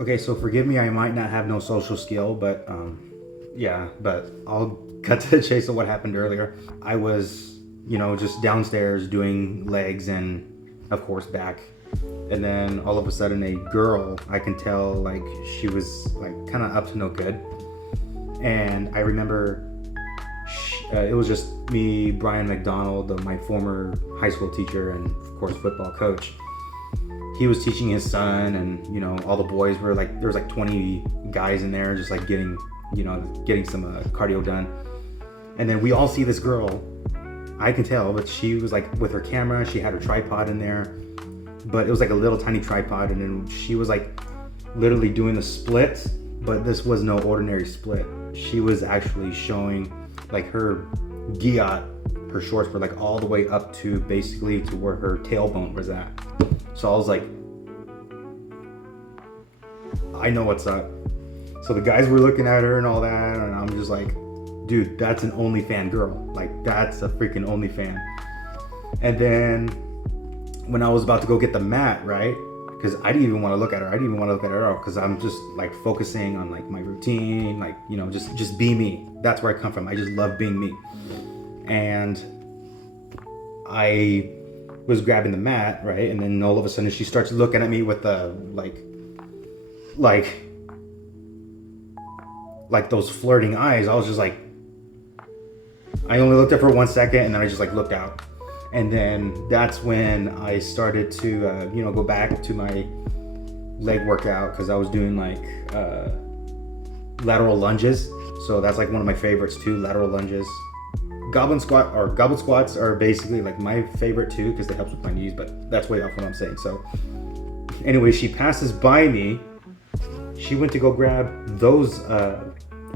Okay, so forgive me, I might not have no social skill, but yeah, but I'll cut to the chase of what happened earlier. I was, just downstairs doing legs and, of course, back. And then all of a sudden, a girl, I can tell, like, she was, like, kind of up to no good. And I remember it was just me, Brian McDonald, my former high school teacher and, of course, football coach. He was teaching his son, and all the boys were like, there was like 20 guys in there, just like getting some cardio done. And then we all see this girl. I can tell, but she was like with her camera. She had her tripod in there, but it was like a little tiny tripod, and then she was like literally doing the split. But this was no ordinary split. She was actually showing like her giat, her shorts were like all the way up to basically to where her tailbone was at. So I was like, I know what's up. So the guys were looking at her and all that, and I'm just like, dude, that's an OnlyFan girl. Like, that's a freaking OnlyFan. And then when I was about to go get the mat, right? Because I didn't even want to look at her. I didn't even want to look at her at all, because I'm just like focusing on like my routine, like, just be me. That's where I come from. I just love being me. And I was grabbing the mat, right? And then all of a sudden she starts looking at me with the like those flirting eyes. I was just like, I only looked at her for 1 second, and then I just like looked out. And then that's when I started to go back to my leg workout, because I was doing like lateral lunges. So that's like one of my favorites too, lateral lunges. Goblet squats are basically like my favorite too, because they help with my knees, but that's way off what I'm saying. So anyway, she passes by me. She went to go grab those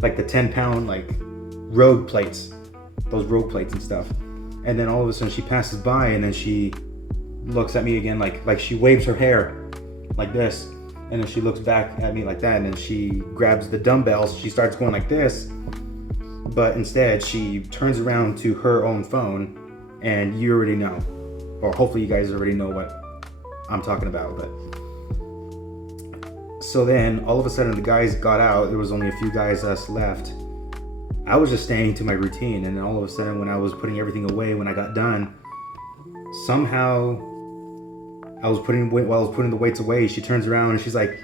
like the 10-pound like rogue plates, those rogue plates and stuff. And then all of a sudden she passes by, and then she looks at me again, like she waves her hair like this, and then she looks back at me like that, and then she grabs the dumbbells. She starts going like this, but instead she turns around to her own phone, and you already know, or hopefully you guys already know what I'm talking about. But so then all of a sudden the guys got out. There was only a few guys us left. I was just staying to my routine, and then all of a sudden when I was putting everything away, when I got done, somehow while I was putting the weights away, she turns around and she's like,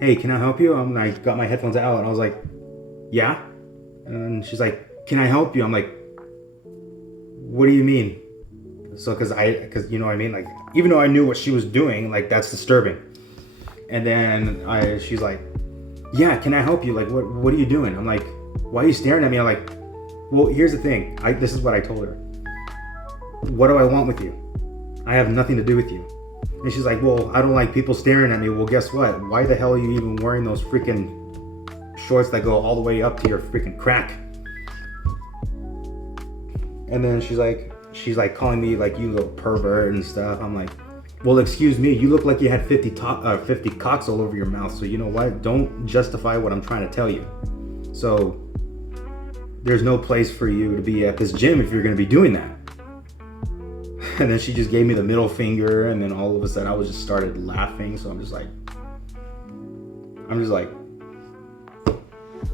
"Hey, can I help you?" I got my headphones out, and I was like, "Yeah." And she's like, "Can I help you?" I'm like, "What do you mean?" So because you know what I mean, like, even though I knew what she was doing, like, that's disturbing. And then she's like, "Yeah, can I help you? Like, what are you doing?" I'm like, "Why are you staring at me?" I'm like, "Well, here's the thing. This is what I told her. What do I want with you? I have nothing to do with you." And she's like, "Well, I don't like people staring at me." Well, guess what? Why the hell are you even wearing those freaking shorts that go all the way up to your freaking crack? And then she's like calling me like, "You little pervert" and stuff. I'm like, "Well, excuse me, you look like you had 50 cocks all over your mouth, so you know what? Don't justify what I'm trying to tell you. So there's no place for you to be at this gym if you're going to be doing that." And then she just gave me the middle finger, and then all of a sudden I just started laughing. So I'm just like,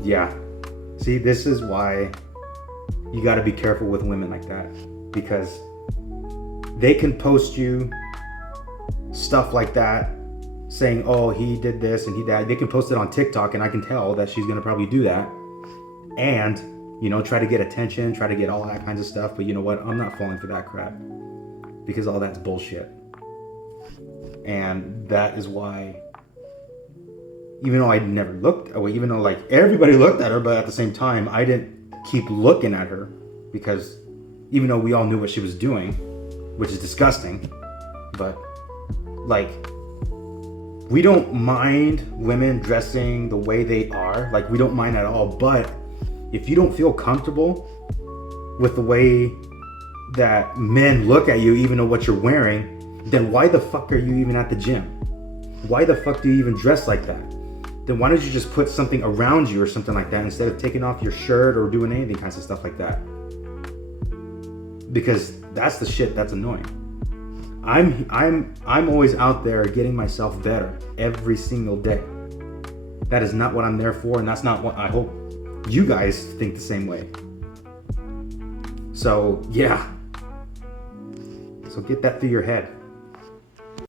yeah. See, this is why you got to be careful with women like that, because they can post you stuff like that saying, "Oh, he did this and he that." They can post it on TikTok, and I can tell that she's gonna probably do that, and try to get attention, try to get all that kinds of stuff. But you know what? I'm not falling for that crap, because all that's bullshit. And that is why, even though I never looked away, even though like everybody looked at her, but at the same time I didn't keep looking at her, because even though we all knew what she was doing, which is disgusting, but like, we don't mind women dressing the way they are. Like, we don't mind at all. But if you don't feel comfortable with the way that men look at you, even though what you're wearing, then why the fuck are you even at the gym? Why the fuck do you even dress like that? Then why don't you just put something around you or something like that, instead of taking off your shirt or doing anything kinds of stuff like that? Because that's the shit that's annoying. I'm always out there getting myself better every single day. That is not what I'm there for, and that's not what I hope you guys think the same way. So yeah. So get that through your head.